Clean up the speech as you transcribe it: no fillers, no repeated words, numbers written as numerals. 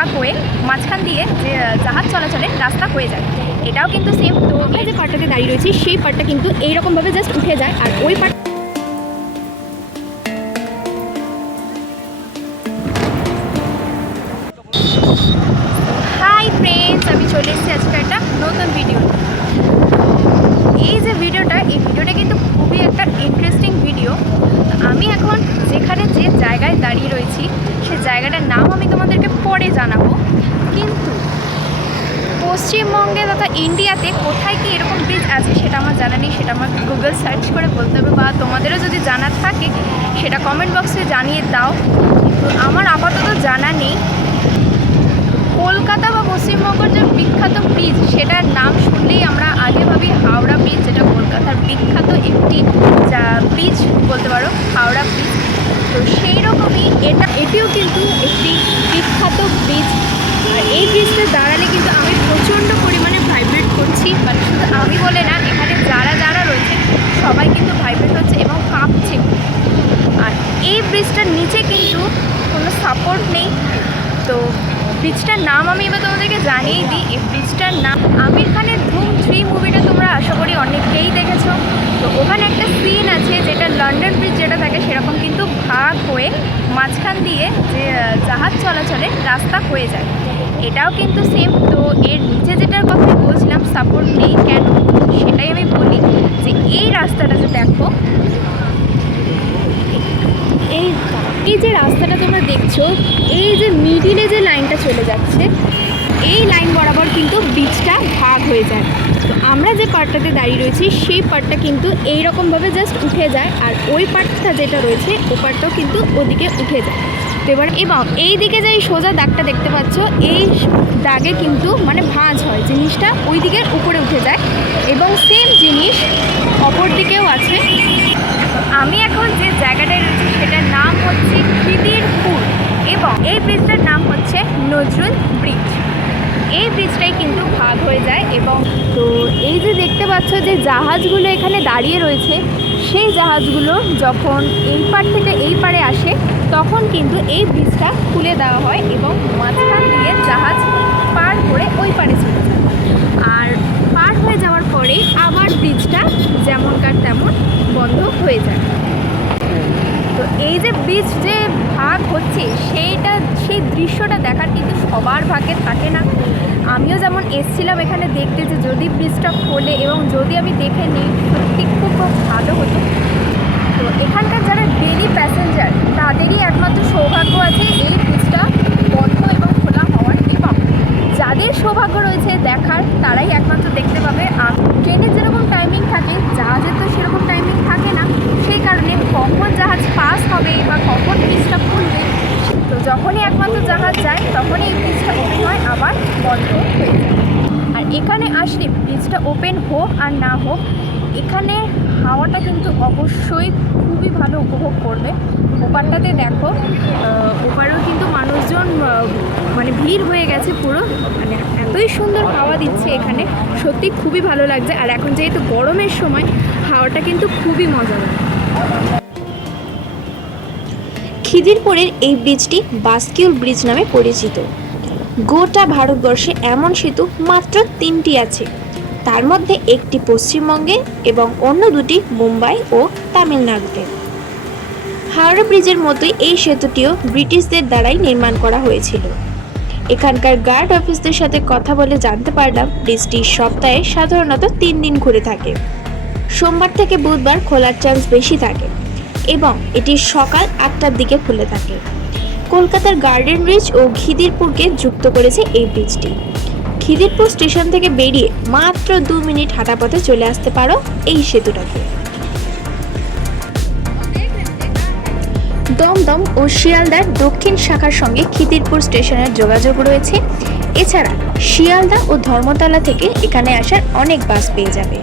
ভাগ হয়ে মাঝখান দিয়ে যে জাহাজ চলাচলের রাস্তা হয়ে যায়। এটাও কিন্তু সেম। তো আমরা যে পার্টটাতে দাঁড়িয়ে রয়েছি সেই পার্টটা কিন্তু এইরকমভাবে জাস্ট উঠে যায়, আর ওই পার্ট হাই ফ্রেন্ডস, আমি চলে এসেছি আজকে একটা নতুন ভিডিও। এই যে ভিডিওটা, এই ভিডিওটা কিন্তু খুবই একটা ইন্টারেস্টিং ভিডিও। আমি এখন যেখানে যে জায়গায় দাঁড়িয়ে রয়েছি সে জায়গাটার নাম আমি তোমাদেরকে পরে জানাবো, কিন্তু পশ্চিমবঙ্গে তথা ইন্ডিয়াতে কোথায় কি এরকম ব্রিজ আছে সেটা আমার জানা নেই। সেটা আমার গুগল সার্চ করে বলতে হবে, বা তোমাদেরও যদি জানার থাকে সেটা কমেন্ট বক্সে জানিয়ে দাও। তো আমার আপাতত জানা নেই। কলকাতা বা পশ্চিমবঙ্গের যে বিখ্যাত ব্রিজ সেটার নাম শুনলেই আমরা আগে ভাবি হাওড়া ব্রিজ, যেটা কলকাতার বিখ্যাত একটি ব্রিজ বলতে পারো, হাওড়া ব্রিজ। তো সেই রকমই এটিও কিন্তু একটি বিখ্যাত ব্রিজ। আর এই ব্রিজটা দাঁড়ালে কিন্তু আমি প্রচণ্ড পরিমাণে ভাইব্রেট করছি, মানে শুধু আমি বলে না, এখানে যারা যারা রয়েছে সবাই কিন্তু ভাইব্রেট হচ্ছে এবং কাঁপছে। আর এই ব্রিজটার নিচে কিন্তু কোনো সাপোর্ট নেই। তো ব্রিজটার নাম আমি এবার তোমাদেরকে জানিয়ে দিই। এই ব্রিজটার নাম আমির খানের ধুম 3 মুভিটা তোমরা আশা করি অনেকেই দেখেছো। তো ওখানে একটা সিন আছে যেটা লন্ডন ব্রিজ যেটা থাকে সেরকম কিন্তু ভাগ হয়ে মাঝখান দিয়ে যে জাহাজ চলাচলের রাস্তা হয়ে যায়। এটাও কিন্তু সেম। তো এর নিচে যেটার কথা বলছিলাম সাপোর্ট নেই কেন, সেটাই আমি বলি যে এই রাস্তাটা যে দেখো, এই যে রাস্তাটা তোমরা দেখছো, এই যে মিডিলে যে লাইনটা চলে যাচ্ছে, এই লাইন বরাবর কিন্তু ব্রিজটা ভাগ হয়ে যায়। তো আমরা যে পার্টটাতে দাঁড়িয়ে রয়েছি সেই পার্টটা কিন্তু এইরকমভাবে জাস্ট উঠে যায়, আর ওই পার্টটা যেটা রয়েছে ওই পার্টটাও কিন্তু ওদিকে উঠে যায়। তো এবার এবং এই দিকে যে এই সোজা দাগটা দেখতে পাচ্ছ, এই দাগে কিন্তু মানে ভাঁজ হয়, জিনিসটা ওই দিকের উপরে উঠে যায়। এবং সেম জিনিস অপর দিকেও আছে। আমি এখন যে জায়গাটায় রয়েছি সেটার নাম হচ্ছে খিদিরপুর, এবং এই ব্রিজটার নাম হচ্ছে নজরুল ব্রিজ। এই ব্রিজটাই কিন্তু ভাগ হয়ে যায়। এবং তো এই যে দেখতে পাচ্ছ যে জাহাজগুলো এখানে দাঁড়িয়ে রয়েছে, সেই জাহাজগুলো যখন এই পার থেকে এই পারে আসে তখন কিন্তু এই ব্রিজটা খুলে দেওয়া হয় এবং মাঝখান দিয়ে জাহাজ পার করে ওই পারে চলে যায়। আর পার হয়ে যাওয়ার পরে আবার ব্রিজটা যেমনকার তেমন বন্ধ হয়ে যায়। তো এই যে ব্রিজ যে ভাগ হচ্ছে সেই দৃশ্যটা দেখার কিন্তু সবার ভাগ্যে থাকে না। আমিও যেমন এসছিলাম এখানে দেখতে যে যদি ব্রিজটা খোলে এবং যদি আমি দেখে নিই, সত্যি খুব ভালো হতো। তো এখানকার যারা ডেলি প্যাসেঞ্জার তাদেরই একমাত্র সৌভাগ্য আছে এই ব্রিজটা বন্ধ এবং খোলা হওয়ার, এবং যাদের সৌভাগ্য রয়েছে দেখার তারাই একমাত্র দেখতে পাবে। আর ট্রেনের যেরকম টাইমিং থাকে, জাহাজের তো সেরকম টাইমিং থাকে না। সেই কারণে কখন জাহাজ পাস হবে বা কখন ব্রিজটা খুলবে, তো যখনই একমাত্র জাহাজ যায় তখনই এই ব্রিজটা ওপেন হয়, আবার বন্ধ হয়ে যায়। আর এখানে আসলে ব্রিজটা ওপেন হোক আর না হোক, এখানে হাওয়াটা কিন্তু অবশ্যই খুবই ভালো উপভোগ করবে। ওপারটাতে দেখো, ওপারেও কিন্তু মানুষজন মানে ভিড় হয়ে গেছে পুরো, মানে এতই সুন্দর হাওয়া দিচ্ছে এখানে, সত্যি খুবই ভালো লাগছে। আর এখন যেহেতু গরমের সময়, হাওয়াটা কিন্তু খুবই মজা লাগে। খিদিরপুরের এই ব্রিজটি বাসকিউল ব্রিজ নামে পরিচিত। গোটা ভারতবর্ষে এমন সেতু মাত্র 3টি আছে, তার মধ্যে একটি পশ্চিমবঙ্গে এবং অন্য দুটি মুম্বাই ও তামিলনাড়ুতে। হাওড়া ব্রিজের মতোই এই সেতুটিও ব্রিটিশদের দ্বারাই নির্মাণ করা হয়েছিল। এখানকার গার্ড অফিসদের সাথে কথা বলে জানতে পারলাম ব্রিজটি সপ্তাহে সাধারণত 3 দিন ঘুরে থাকে। সোমবার থেকে বুধবার খোলার চান্স বেশি থাকে এবং এটি সকাল 8টার দিকে খুলে থাকে। কলকাতার গার্ডেন ব্রিজ ও খিদিরপুরকে যুক্ত করেছে এই ব্রিজটি। খিদিরপুর স্টেশন থেকে বেরিয়ে মাত্র 2 মিনিট হাঁটা পথে চলে আসতে পারো এই সেতুটাতে। দমদম ও শিয়ালদার দক্ষিণ শাখার সঙ্গে খিদিরপুর স্টেশনের যোগাযোগ রয়েছে। এছাড়া শিয়ালদা ও ধর্মতলা থেকে এখানে আসার অনেক বাস পেয়ে যাবে।